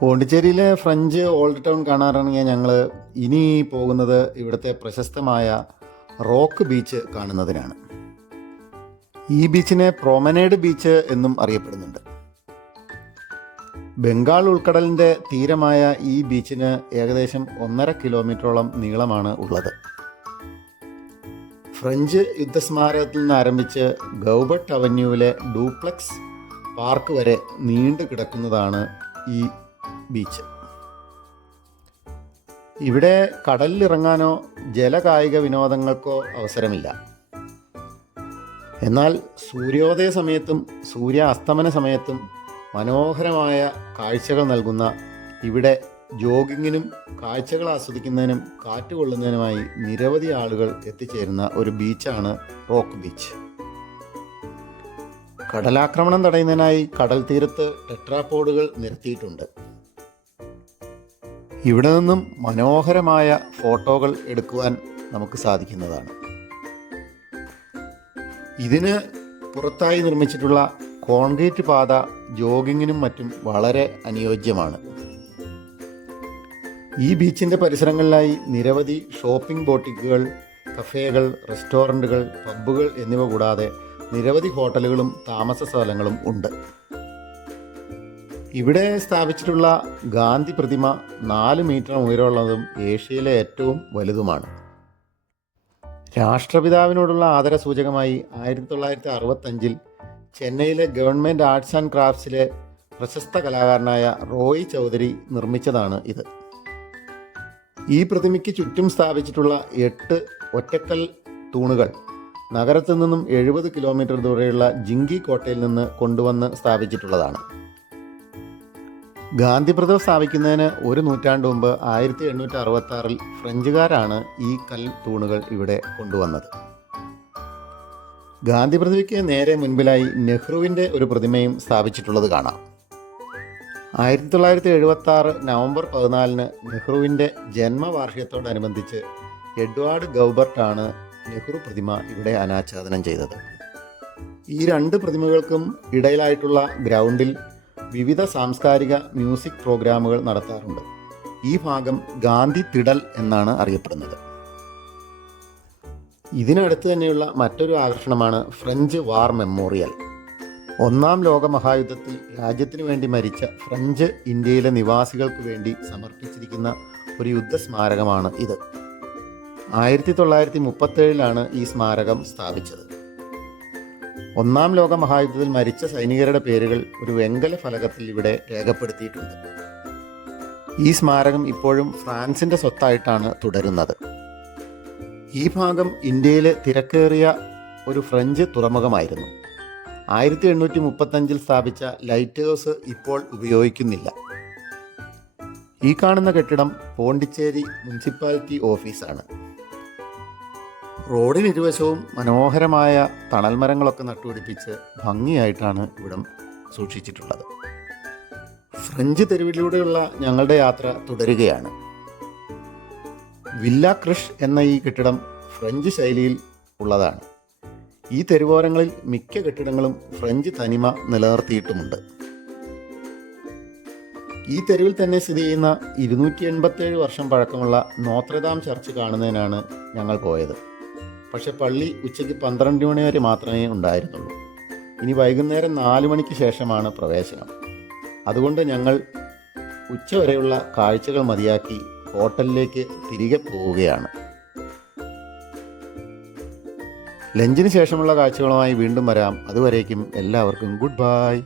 പോണ്ടിച്ചേരിയിലെ French old town കാണാറാണെങ്കിൽ ഞങ്ങൾ ഇനി പോകുന്നത് ഇവിടുത്തെ പ്രശസ്തമായ റോക്ക് ബീച്ച് കാണുന്നതിനാണ്. ഈ ബീച്ചിനെ പ്രൊമനേഡ് ബീച്ച് എന്നും അറിയപ്പെടുന്നുണ്ട്. ബംഗാൾ ഉൾക്കടലിന്റെ തീരമായ ഈ ബീച്ചിന് ഏകദേശം ഒന്നര കിലോമീറ്ററോളം നീളമാണ് ഉള്ളത്. ഫ്രഞ്ച് യുദ്ധസ്മാരകത്തിൽ നിന്ന് ആരംഭിച്ച് ഗൗബട്ട് അവന്യൂവിലെ ഡൂപ്ലക്സ് പാർക്ക് വരെ നീണ്ടു കിടക്കുന്നതാണ് ഈ ബീച്ച്. ഇവിടെ കടലിലിറങ്ങാനോ ജലകായിക വിനോദങ്ങൾക്കോ അവസരമില്ല. എന്നാൽ സൂര്യോദയ സമയത്തും സൂര്യ അസ്തമന സമയത്തും മനോഹരമായ കാഴ്ചകൾ നൽകുന്ന ഇവിടെ ജോഗിങ്ങിനും കാഴ്ചകൾ ആസ്വദിക്കുന്നതിനും കാറ്റുകൊള്ളുന്നതിനുമായി നിരവധി ആളുകൾ എത്തിച്ചേരുന്ന ഒരു ബീച്ചാണ് റോക്ക് ബീച്ച്. കടലാക്രമണം തടയുന്നതിനായി കടൽ തീരത്ത് ടെട്രാപോഡുകൾ നിരത്തിയിട്ടുണ്ട് ഇവിടെ നിന്നും മനോഹരമായ ഫോട്ടോകൾ എടുക്കുവാൻ നമുക്ക് സാധിക്കുന്നതാണ്. ഇതിന് പുറത്തായി നിർമ്മിച്ചിട്ടുള്ള കോൺക്രീറ്റ് പാത ജോഗിങ്ങിനും മറ്റും വളരെ അനുയോജ്യമാണ്. ഈ ബീച്ചിന്റെ പരിസരങ്ങളിലായി നിരവധി ഷോപ്പിംഗ് ബോട്ടിക്കുകൾ കഫേകൾ റെസ്റ്റോറന്റുകൾ പബ്ബുകൾ എന്നിവ കൂടാതെ നിരവധി ഹോട്ടലുകളും താമസ സ്ഥലങ്ങളും ഉണ്ട്. ഇവിടെ സ്ഥാപിച്ചിട്ടുള്ള ഗാന്ധി പ്രതിമ നാല് മീറ്റർ ഉയരമുള്ളതും ഏഷ്യയിലെ ഏറ്റവും വലുതുമാണ്. രാഷ്ട്രപിതാവിനോടുള്ള ആദരസൂചകമായി ആയിരത്തി തൊള്ളായിരത്തി അറുപത്തഞ്ചിൽ ചെന്നൈയിലെ ഗവൺമെന്റ് ആർട്സ് ആൻഡ് ക്രാഫ്റ്റ്സിലെ പ്രശസ്ത കലാകാരനായ റോയ് ചൗധരി നിർമ്മിച്ചതാണ് ഇത്. ഈ പ്രതിമയ്ക്ക് ചുറ്റും സ്ഥാപിച്ചിട്ടുള്ള എട്ട് ഒറ്റക്കൽ തൂണുകൾ നഗരത്തിൽ നിന്നും എഴുപത് കിലോമീറ്റർ ദൂരെയുള്ള ജിങ്കി കോട്ടയിൽ നിന്ന് കൊണ്ടുവന്ന് സ്ഥാപിച്ചിട്ടുള്ളതാണ്. ഗാന്ധിപ്രതിമ സ്ഥാപിക്കുന്നതിന് ഒരു നൂറ്റാണ്ട് മുമ്പ് ആയിരത്തി എണ്ണൂറ്റി അറുപത്തി ഫ്രഞ്ചുകാരാണ് ഈ കൽ തൂണുകൾ ഇവിടെ കൊണ്ടുവന്നത്. ഗാന്ധി പ്രതിമയ്ക്ക് നേരെ മുൻപിലായി നെഹ്റുവിന്റെ ഒരു പ്രതിമയും സ്ഥാപിച്ചിട്ടുള്ളത് കാണാം. ആയിരത്തി തൊള്ളായിരത്തി എഴുപത്തി ആറ് നവംബർ പതിനാലിന് നെഹ്റുവിന്റെ ജന്മവാർഷികത്തോടനുബന്ധിച്ച് എഡ്വാർഡ് ഗൗബർട്ടാണ് നെഹ്റു പ്രതിമ ഇവിടെ അനാച്ഛാദനം ചെയ്തത്. ഈ രണ്ട് പ്രതിമകൾക്കും ഇടയിലായിട്ടുള്ള ഗ്രൗണ്ടിൽ വിവിധ സാംസ്കാരിക മ്യൂസിക് പ്രോഗ്രാമുകൾ നടത്താറുണ്ട്. ഈ ഭാഗം ഗാന്ധി തിടൽ എന്നാണ് അറിയപ്പെടുന്നത്. ഇതിനടുത്ത് തന്നെയുള്ള മറ്റൊരു ആകർഷണമാണ് ഫ്രഞ്ച് വാർ മെമ്മോറിയൽ. ഒന്നാം ലോക മഹായുദ്ധത്തിൽ രാജ്യത്തിനു വേണ്ടി മരിച്ച ഫ്രഞ്ച് ഇന്ത്യയിലെ നിവാസികൾക്ക് വേണ്ടി സമർപ്പിച്ചിരിക്കുന്ന ഒരു യുദ്ധ സ്മാരകമാണ് ഇത്. ആയിരത്തി തൊള്ളായിരത്തി മുപ്പത്തേഴിലാണ് ഈ സ്മാരകം സ്ഥാപിച്ചത്. ഒന്നാം ലോക മഹായുദ്ധത്തിൽ മരിച്ച സൈനികരുടെ പേരുകൾ ഒരു വെങ്കല ഫലകത്തിൽ ഇവിടെ രേഖപ്പെടുത്തിയിട്ടുണ്ട്. ഈ സ്മാരകം ഇപ്പോഴും ഫ്രാൻസിന്റെ സ്വത്തായിട്ടാണ് തുടരുന്നത്. ഈ ഭാഗം ഇന്ത്യയിലെ തിരക്കേറിയ ഒരു ഫ്രഞ്ച് തുറമുഖമായിരുന്നു. ആയിരത്തി എണ്ണൂറ്റി മുപ്പത്തഞ്ചിൽ സ്ഥാപിച്ച ലൈറ്റ് ഹൗസ് ഇപ്പോൾ ഉപയോഗിക്കുന്നില്ല. ഈ കാണുന്ന കെട്ടിടം പോണ്ടിച്ചേരി മുനിസിപ്പാലിറ്റി ഓഫീസാണ്. റോഡിന് ഇരുവശവും മനോഹരമായ തണൽ മരങ്ങളൊക്കെ നട്ടുപിടിപ്പിച്ച് ഭംഗിയായിട്ടാണ് ഇവിടം സൂക്ഷിച്ചിട്ടുള്ളത്. ഫ്രഞ്ച് തെരുവിലൂടെയുള്ള ഞങ്ങളുടെ യാത്ര തുടരുകയാണ്. വില്ല ക്രിഷ് എന്ന ഈ കെട്ടിടം ഫ്രഞ്ച് ശൈലിയിൽ ഉള്ളതാണ്. ഈ തെരുവോരങ്ങളിൽ മിക്ക കെട്ടിടങ്ങളും ഫ്രഞ്ച് തനിമ നിലനിർത്തിയിട്ടുമുണ്ട്. ഈ തെരുവിൽ തന്നെ സ്ഥിതി ചെയ്യുന്ന ഇരുന്നൂറ്റി എൺപത്തേഴ് വർഷം പഴക്കമുള്ള നോത്രദാം ചർച്ച് കാണുന്നതിനാണ് ഞങ്ങൾ പോയത്. പക്ഷെ പള്ളി ഉച്ചയ്ക്ക് പന്ത്രണ്ട് മണി വരെ മാത്രമേ ഉണ്ടായിരുന്നുള്ളൂ. ഇനി വൈകുന്നേരം നാല് മണിക്ക് ശേഷമാണ് പ്രവേശനം. അതുകൊണ്ട് ഞങ്ങൾ ഉച്ചവരെയുള്ള കാഴ്ചകൾ മതിയാക്കി ഹോട്ടലിലേക്ക് തിരികെ പോവുകയാണ്. ലഞ്ചിന് ശേഷമുള്ള കാഴ്ചകളുമായി വീണ്ടും വരാം. അതുവരേക്കും എല്ലാവർക്കും ഗുഡ് ബൈ.